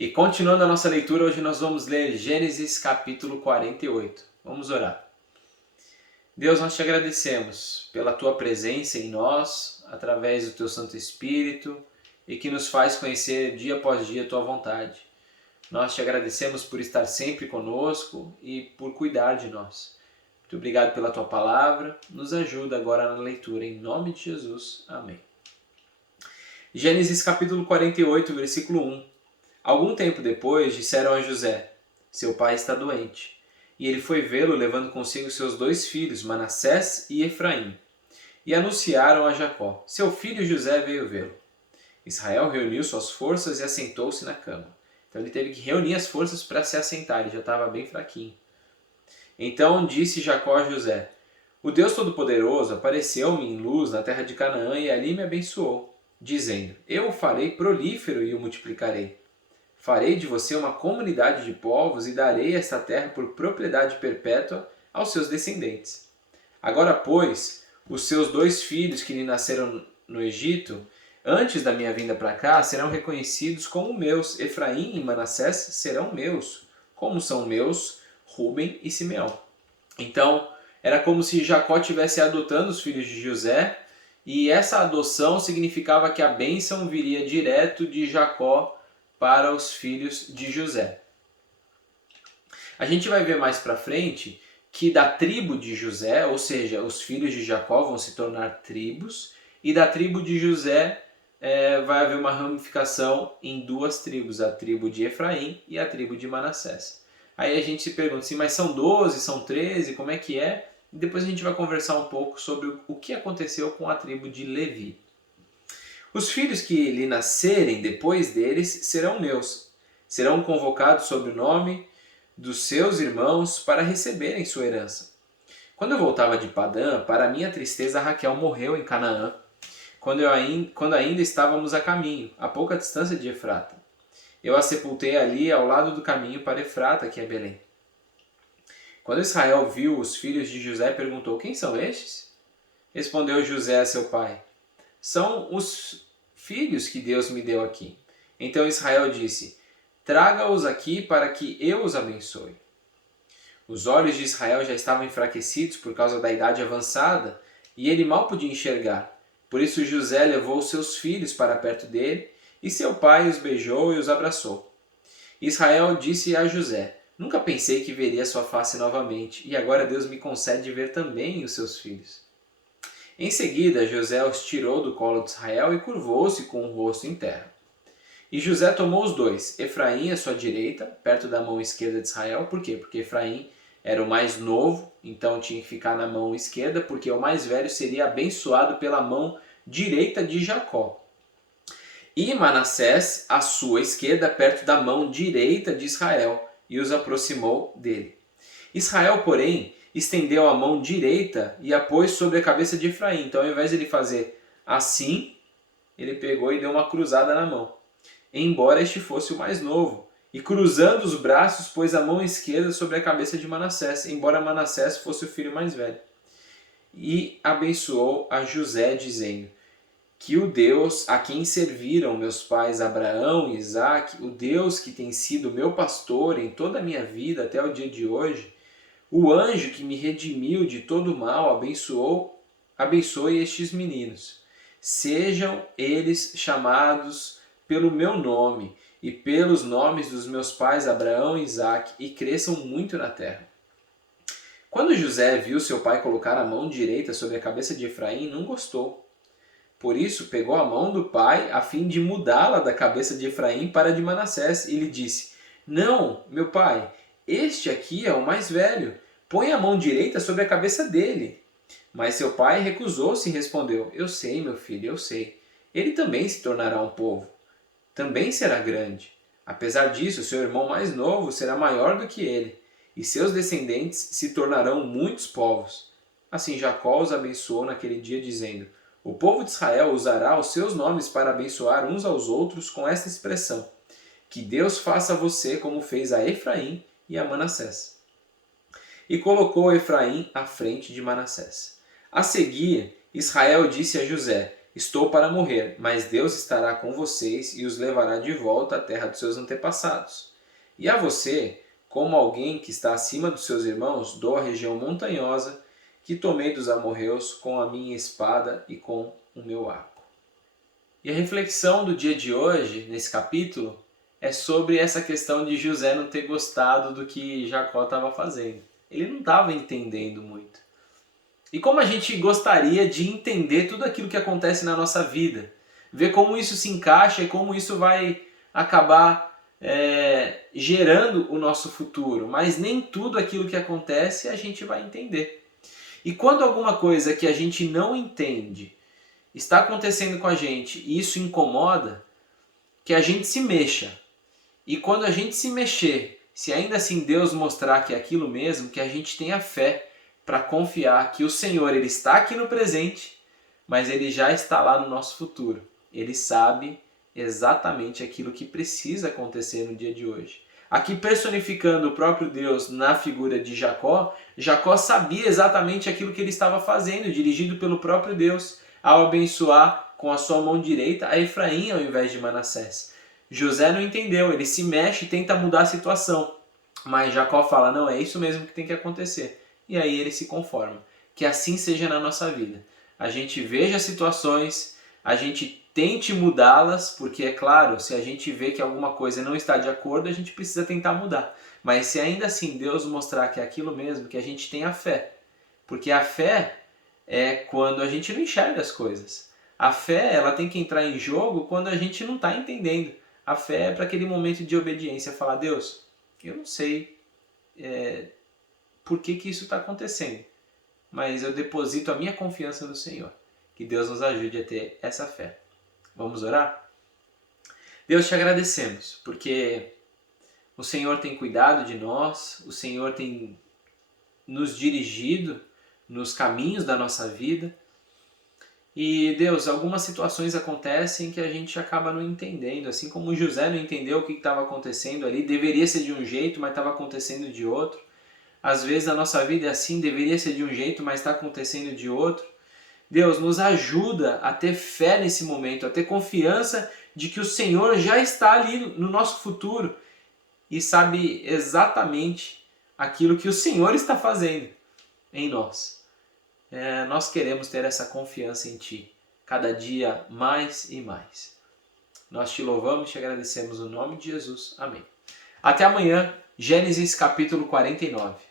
E continuando a nossa leitura, hoje nós vamos ler Gênesis capítulo 48. Vamos orar. Deus, nós te agradecemos pela tua presença em nós, através do teu Santo Espírito, e que nos faz conhecer dia após dia a tua vontade. Nós te agradecemos por estar sempre conosco e por cuidar de nós. Muito obrigado pela tua palavra. Nos ajuda agora na leitura, em nome de Jesus. Amém. Gênesis capítulo 48, versículo 1. Algum tempo depois, disseram a José: seu pai está doente. E ele foi vê-lo, levando consigo seus 2 filhos, Manassés e Efraim. E anunciaram a Jacó: seu filho José veio vê-lo. Israel reuniu suas forças e assentou-se na cama. Então ele teve que reunir as forças para se assentar, ele já estava bem fraquinho. Então disse Jacó a José: o Deus Todo-Poderoso apareceu-me em luz na terra de Canaã e ali me abençoou, dizendo: eu o farei prolífero e o multiplicarei. Farei de você uma comunidade de povos e darei esta terra por propriedade perpétua aos seus descendentes. Agora, pois, os seus 2 filhos que lhe nasceram no Egito, antes da minha vinda para cá, serão reconhecidos como meus. Efraim e Manassés serão meus, como são meus Ruben e Simeão. Então, era como se Jacó estivesse adotando os filhos de José, e essa adoção significava que a bênção viria direto de Jacó para os filhos de José. A gente vai ver mais para frente que da tribo de José, ou seja, os filhos de Jacó vão se tornar tribos, e da tribo de José vai haver uma ramificação em 2 tribos, a tribo de Efraim e a tribo de Manassés. Aí a gente se pergunta assim, mas são 12, são 13, como é que é? E depois a gente vai conversar um pouco sobre o que aconteceu com a tribo de Levi. Os filhos que lhe nascerem depois deles serão meus. Serão convocados sob o nome dos seus irmãos para receberem sua herança. Quando eu voltava de Padã, para minha tristeza, Raquel morreu em Canaã, quando ainda estávamos a caminho, a pouca distância de Efrata. Eu a sepultei ali ao lado do caminho para Efrata, que é Belém. Quando Israel viu os filhos de José, perguntou: quem são estes? Respondeu José a seu pai: são os filhos que Deus me deu aqui. Então Israel disse: traga-os aqui para que eu os abençoe. Os olhos de Israel já estavam enfraquecidos por causa da idade avançada, e ele mal podia enxergar. Por isso José levou seus filhos para perto dele, e seu pai os beijou e os abraçou. Israel disse a José: nunca pensei que veria sua face novamente, e agora Deus me concede ver também os seus filhos. Em seguida, José os tirou do colo de Israel e curvou-se com o rosto em terra. E José tomou os 2, Efraim à sua direita, perto da mão esquerda de Israel. Por quê? Porque Efraim era o mais novo, então tinha que ficar na mão esquerda, porque o mais velho seria abençoado pela mão direita de Jacó. E Manassés à sua esquerda, perto da mão direita de Israel, e os aproximou dele. Israel, porém, estendeu a mão direita e a pôs sobre a cabeça de Efraim. Então, ao invés de ele fazer assim, ele pegou e deu uma cruzada na mão, embora este fosse o mais novo. E cruzando os braços, pôs a mão esquerda sobre a cabeça de Manassés, embora Manassés fosse o filho mais velho. E abençoou a José, dizendo: que o Deus a quem serviram meus pais Abraão e Isaque, o Deus que tem sido meu pastor em toda a minha vida até o dia de hoje, o anjo que me redimiu de todo o mal, abençoe estes meninos. Sejam eles chamados pelo meu nome e pelos nomes dos meus pais Abraão e Isaque, e cresçam muito na terra. Quando José viu seu pai colocar a mão direita sobre a cabeça de Efraim, não gostou. Por isso pegou a mão do pai a fim de mudá-la da cabeça de Efraim para a de Manassés, e lhe disse: não, meu pai, este aqui é o mais velho. Põe a mão direita sobre a cabeça dele. Mas seu pai recusou-se e respondeu: eu sei, meu filho, eu sei. Ele também se tornará um povo. Também será grande. Apesar disso, seu irmão mais novo será maior do que ele, e seus descendentes se tornarão muitos povos. Assim Jacó os abençoou naquele dia, dizendo: o povo de Israel usará os seus nomes para abençoar uns aos outros com esta expressão: que Deus faça a você como fez a Efraim e a Manassés. E colocou Efraim à frente de Manassés. A seguir, Israel disse a José: Estou para morrer, mas Deus estará com vocês e os levará de volta à terra dos seus antepassados. E a você, como alguém que está acima dos seus irmãos, dou a região montanhosa que tomei dos amorreus com a minha espada e com o meu arco. E a reflexão do dia de hoje, nesse capítulo, é sobre essa questão de José não ter gostado do que Jacó estava fazendo. Ele não estava entendendo muito. E como a gente gostaria de entender tudo aquilo que acontece na nossa vida, ver como isso se encaixa e como isso vai acabar gerando o nosso futuro, mas nem tudo aquilo que acontece a gente vai entender. E quando alguma coisa que a gente não entende está acontecendo com a gente e isso incomoda, que a gente se mexa. E quando a gente se mexer, se ainda assim Deus mostrar que é aquilo mesmo, que a gente tenha fé para confiar que o Senhor ele está aqui no presente, mas ele já está lá no nosso futuro. Ele sabe exatamente aquilo que precisa acontecer no dia de hoje. Aqui personificando o próprio Deus na figura de Jacó, Jacó sabia exatamente aquilo que ele estava fazendo, dirigido pelo próprio Deus, ao abençoar com a sua mão direita a Efraim ao invés de Manassés. José não entendeu, ele se mexe e tenta mudar a situação, mas Jacó fala, não, é isso mesmo que tem que acontecer. E aí ele se conforma. Que assim seja na nossa vida. A gente veja situações, a gente tente mudá-las, porque é claro, se a gente vê que alguma coisa não está de acordo, a gente precisa tentar mudar. Mas se ainda assim Deus mostrar que é aquilo mesmo, que a gente tenha fé. Porque a fé é quando a gente não enxerga as coisas. A fé ela tem que entrar em jogo quando a gente não está entendendo. A fé é para aquele momento de obediência, falar, Deus, eu não sei por que isso está acontecendo, mas eu deposito a minha confiança no Senhor. Que Deus nos ajude a ter essa fé. Vamos orar? Deus, te agradecemos, porque o Senhor tem cuidado de nós, o Senhor tem nos dirigido nos caminhos da nossa vida. E Deus, algumas situações acontecem que a gente acaba não entendendo, assim como José não entendeu o que estava acontecendo ali, deveria ser de um jeito, mas estava acontecendo de outro. Às vezes a nossa vida é assim, deveria ser de um jeito, mas está acontecendo de outro. Deus, nos ajuda a ter fé nesse momento, a ter confiança de que o Senhor já está ali no nosso futuro e sabe exatamente aquilo que o Senhor está fazendo em nós. Nós queremos ter essa confiança em Ti, cada dia mais e mais. Nós te louvamos e te agradecemos no nome de Jesus. Amém. Até amanhã, Gênesis capítulo 49.